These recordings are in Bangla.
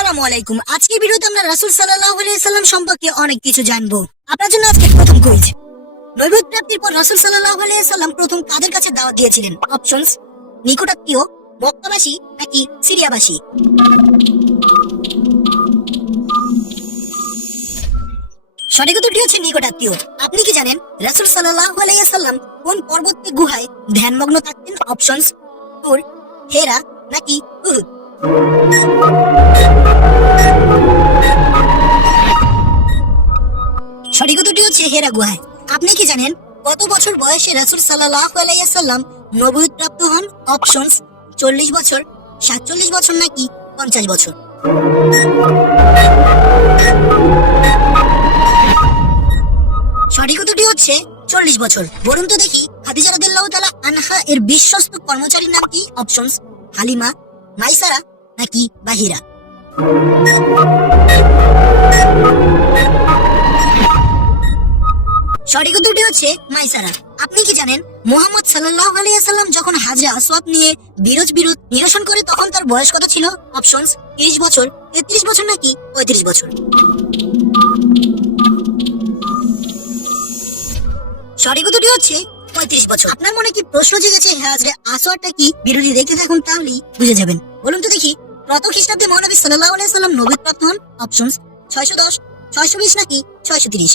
আসসালামু আলাইকুম। আজকের ভিডিওতে আমরা রাসূল আলাইহি সাল্লাম সম্পর্কে অনেক কিছু জানব। আপনার জন্য আজকে প্রথম কুইজ নৈবেদ্য প্রাপ্তির পর রাসূল আলাইহি সাল্লাম প্রথম কাদের কাছে দাওয়াত দিয়েছিলেন? অপশনস নিকটাত্মীয়, মক্কাবাসী নাকি সিরিয়াবাসী? সঠিক উত্তরটি হচ্ছে নিকটাত্মীয়। আপনি কি জানেন রাসূল আলাইহি সাল্লাম কোন পর্বতের গুহায় ধ্যানমগ্ন থাকতেন? অপশনস তুর, হেরা নাকি উহুদ? সঠিক উত্তরটি হচ্ছে হেরা গুহায়। আপনি কি জানেন, কত বছর বয়সে রাসূল সাল্লাল্লাহু আলাইহি সাল্লাম নবুয়ত প্রাপ্ত হন? অপশনস চল্লিশ বছর, সাতচল্লিশ বছর নাকি পঞ্চাশ বছর? সঠিক উত্তরটি হচ্ছে চল্লিশ বছর। বলুন তো দেখি হাদিজা রাদিয়াল্লাহু তাআলা আনহা এর বিশ্বস্ত কর্মচারীর নাম কি? অপশনস হালিমা মাইসারা নাকি বাহিরা সঠিক উত্তরটি হচ্ছে মাইসারা। আপনি কি জানেন, মোহাম্মদ সাল্লাল্লাহু আলাইহি সাল্লাম যখন হাজরা আসওয়াদ নিয়ে বিরোধ বিরোধ নিরসন করে, তখন তার বয়স কত ছিল? অপশনস 30 বছর 33 বছর নাকি 35 বছর? সঠিক উত্তরটি হচ্ছে পঁয়ত্রিশ বছর। আপনার মনে কি প্রশ্ন জেগেছে হাজরে আসওয়ারটা কি বিরোধী? দেখতে থাকুন, তাহলেই বুঝে যাবেন। বলুন তো দেখি, কত খ্রিস্টাব্দে মহানবী সাল্লাল্লাহু আলাইহি সাল্লাম নবীত প্রাপ্ত হন অপশনস ছয়শো দশ, ছয়শো বিশ নাকি ছয়শো তিরিশ?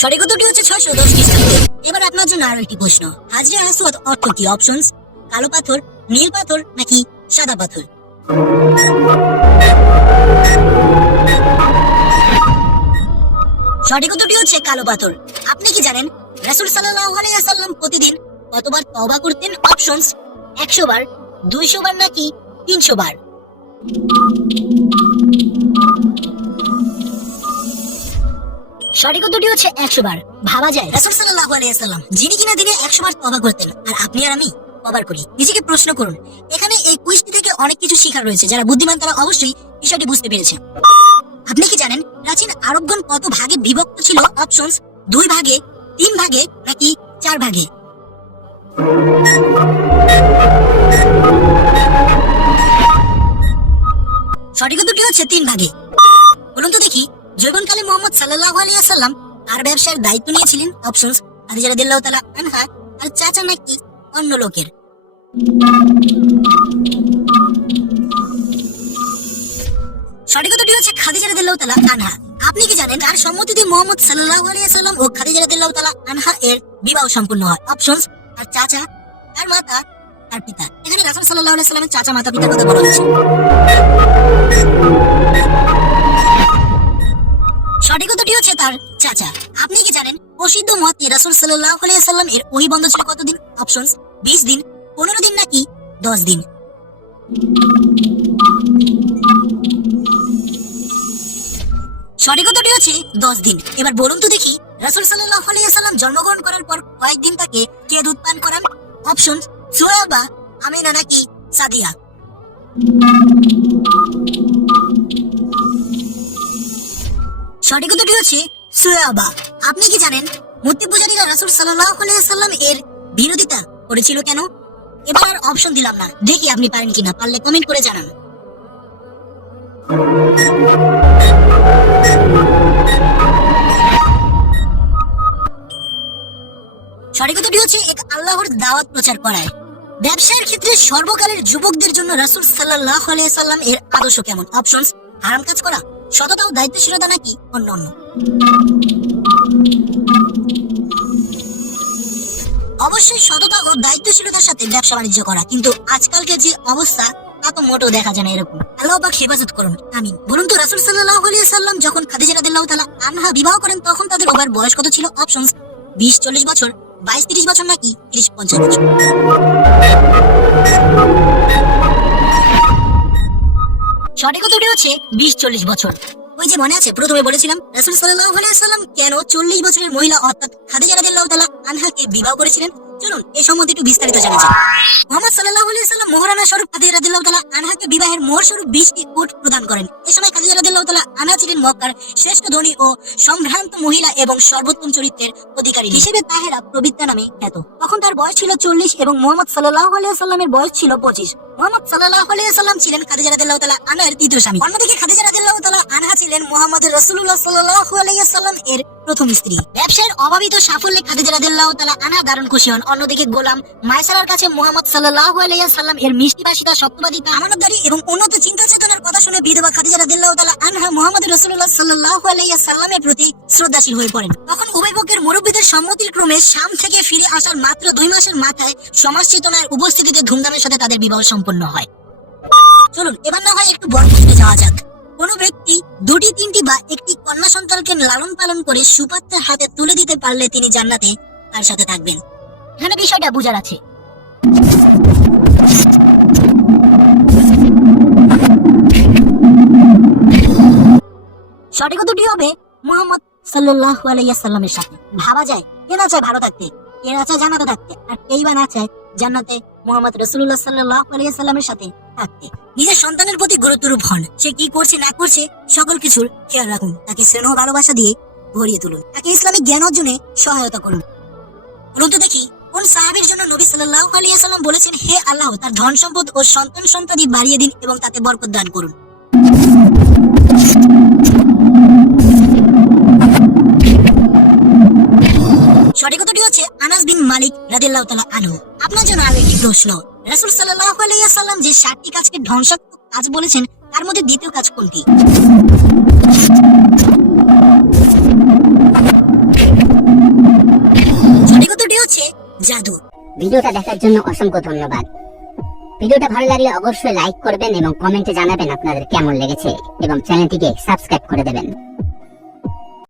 সঠিক উত্তরটি হচ্ছে ছয়শো দশ খ্রিস্টাব্দে। এবার আপনার জন্য আরও একটি প্রশ্ন। হাজরে আসওয়াদ অর্থ কি? অপশনস কালো পাথর, নীল পাথর নাকি সাদা পাথর? সঠিক উত্তরটি হচ্ছে কালো পাথর। আপনি কি জানেন? রাসূল সাল্লাল্লাহু আলাইহি সাল্লাম প্রতিদিন কতবার তওবা করতেন? অপশনস 100 বার 200 বার নাকি 300 বার সঠিক উত্তরটি হচ্ছে 100 বার ভাবা যায়। রাসূল সাল্লাল্লাহু আলাইহি সাল্লাম যিনি কিনা দিনে 100 বার তওবা করতেন, আর আপনি আর আমি কবার করি। নিজেকে প্রশ্ন করুন, এখানে এই কুইজটি থেকে অনেক কিছু শেখার রয়েছে, যারা বুদ্ধিমান তারা অবশ্যই বিষয়টি বুঝতে পেরেছে আপনি কি জানেন, প্রাচীন আরবগণ কত ভাগে বিভক্ত ছিল? অপশনস দুই ভাগে তিন ভাগে নাকি চার ভাগে? সঠিক উত্তরটি হচ্ছে তিন ভাগে। বলুন তো দেখি জৈবনকালে মোহাম্মদ সাল্লাল্লাহু আলাইহি সাল্লাম আর ব্যবসার দায়িত্ব নিয়েছিলেন অপশনস খাদিজা রাদিয়াল্লাহু তাআলা আনহা আর চাচা নাকি অন্য লোকের। সঠিক উত্তরটি হচ্ছে খাদিজা রাদিয়াল্লাহু তাআলা আনহা। আপনি কি জানেন, আর সম্মতিতে মোহাম্মদ সাল্লাল্লাহু আলাইহি সাল্লাম ও খাদিজা রাদিয়াল্লাহু তাআলা আনহা এর বিবাহ সম্পূর্ণ হয়। অপশনস আর চাচা, তার মাতা, তার পিতা। এখানে রাসূল সাল্লাল্লাহু আলাইহি চাচা, মাতা পিতার কথা বলা হয়েছে। সঠিক উত্তরটি হচ্ছে তার চাচা। আপনি কি জানেন, প্রসিদ্ধ মতে রাসূল সাল্লাল্লাহু আলাইহি সাল্লাম এর ওহী বন্ধ ছিল কতদিন? অপশনস 20 দিন 15 দিন নাকি 10 দিন? সঠিক উত্তরটি হচ্ছে দশ দিন। এবার বলুন তো দেখি, রাসূল সাল্লাল্লাহু আলাইহি সাল্লাম জন্মগ্রহণ করার পর কয়েকদিন তাকে কে দুধ পান করান? অপশন সুয়াবা আমিনা নাকি সাদিয়া। সঠিক উত্তরটি হচ্ছে সুয়াবা আপনি কি জানেন, মূর্তি পূজারীরা রাসূল সাল্লাল্লাহু আলাইহি সাল্লাম এর বিরোধিতা করেছিল কেন? এবার অপশন দিলাম না। দেখি আপনি পারেন কিনা, পারলে কমেন্ট করে জানান। হচ্ছে এক আল্লাহর দাওয়াত প্রচার করায়। ব্যবসায়ের ক্ষেত্রে সর্বকালের যুবকদের জন্য রাসূল আলাইহি সাল্লাম এর আদর্শ কেমন? অপশনস হারাম কাজ করা, সততা ও দায়িত্বশীলতা নাকি অন্য অন্য অবশ্যই সততা ও দায়িত্বশীলতার সাথে ব্যবসা বাণিজ্য করা, কিন্তু আজকালকে যে অবস্থা, তা তো মোটেও দেখা যায় না এরকম। আল্লাহ পাক হেফাজত করুন আমি বলুন তো, রাসূল আলাইহি সাল্লাম যখন খাদিজা রাদিয়াল্লাহু তাআলা আনহা বিবাহ করেন, তখন তাদের ওভার বয়স কত ছিল? অপশনস 20 40 বছর। 22 30 বছর নাকি? 30 50 বছর। সঠিক উত্তরটি হচ্ছে? 20 40 বছর। ওই যে মনে আছে, প্রথমে বলেছিলাম, রাসুল সাল্লাহ আলাইসাল্লাম কেন 40 বছরের মহিলা অর্থাৎ খাদিজা রাদিয়াল্লাহু তালা আনহাকে বিবাহ করেছিলেন? চলুন সম্বন্ধে একটু বিস্তারিত জানা যাক। মোহাম্মদ সাল্লাহ আলী সাল্লাম মহারানা স্বরূপ আনহাকে বিবাহের মোর স্বরূপ 20টি উট প্রদান করেন। এ সময় খাদিজা রাদিয়াল্লাহু তাআলা আনহা ছিলেন মক্কার শ্রেষ্ঠ ধনী ও সম্ভ্রান্ত মহিলা এবং সর্বোত্তম চরিত্রের অধিকারী হিসেবে তাহেরা প্রবিদ্যা নামে খ্যাত। তখন তার বয়স ছিল চল্লিশ এবং মোহাম্মদ সাল্লাহ আলিয়া সাল্লামের বয়স ছিল পঁচিশ। মোহাম্মদ আলাইহি সাল্লাম ছিলেন খাদিজা দ্বিতীয় স্বামী। অন্যদিকে খাদিজা আনহা ছিলেন মোহাম্মদ আলাইহি সাল্লাম এর প্রথম স্ত্রী। অভাবিত সাফল্যে খাদিজা রাদিয়াল্লাহু তাআলা আনহা দারুণ খুশি হন। অন্যদিকে গোলাম কাছে মোহাম্মদ সাল্লাম এর মিষ্টি ভাষিতা আমানতদারি এবং উন্নত চিন্তা চেতনার কথা শুনে বিধবা খাদিজা রাদিয়াল্লাহু তাআলা আনহা মোহাম্মদ আলাইহি সাল্লামের প্রতি শ্রদ্ধাশীল হয়ে পড়েন। তখন উভয় মুরব্বীদের সম্মতির ক্রমে শাম থেকে ফিরে আসার মাত্র দুই মাসের মাথায় সমাজ চেতনার উপস্থিতিতে ধুমধামের সাথে তাদের বিবাহ সম্পন্ন হয়। চলুন, এবার না হয় একটু বড় যাওয়া যাক। কোন ব্যক্তি দুটি, তিনটি বা একটি কন্যা সন্তানকে লালন পালন করে সুপাত্রের হাতে তুলে দিতে পারলে তিনি জান্নাতে তার সাথে থাকবেন। এখানে বিষয়টা বুঝার আছে। সঠিক দুটি হবে মোহাম্মদ সাল্লাল্লাহু আলাইহি সাল্লামের সাথে। ভাবা যায় না চায় ভালো থাকতে না চায় জান্নাতে থাকতে, আর কেই বা না চায় জান্নাতে মোহাম্মদ রসুল্লাহ সাল্লাল্লাহু আলাইহি সাল্লামের সাথে থাকতে। নিজের সন্তানের প্রতি গুরুত্বরূপ হন, সে কি করছে, না করছে, সকল কিছুর খেয়াল রাখুন। তাকে স্নেহ, ভালোবাসা দিয়ে ভরিয়ে তুলুন। তাকে ইসলামিক জ্ঞান অর্জনে সহায়তা করুন। তো দেখি, কোন সাহাবীর জন্য নবী সাল্লাল্লাহু আলাইহি সাল্লাম বলেছেন, হে আল্লাহ, তার ধন সম্পদ ও সন্তান সন্তানি বাড়িয়ে দিন এবং তাতে বরকত দান করুন। সঠিক উত্তরটি হচ্ছে আনাস বিন মালিক রাদিয়াল্লাহু তাআলা আনহু। আপনার জন্য আরও একটি প্রশ্ন। রাসূল সাল্লাল্লাহু আলাইহি সাল্লাম যে সাতটি কাজকে ধ্বংসাত্মক কাজ বলেছেন, তার মধ্যে দ্বিতীয় কাজ কোনটি? সঠিক উত্তরটি হচ্ছে জাদু। ভিডিওটা দেখার জন্য অসংখ্য ধন্যবাদ। ভিডিওটা ভালো লাগলে অবশ্যই লাইক করবেন এবং কমেন্টে জানাবেন আপনাদের কেমন লেগেছে এবং চ্যানেলটিকে সাবস্ক্রাইব করে দেবেন।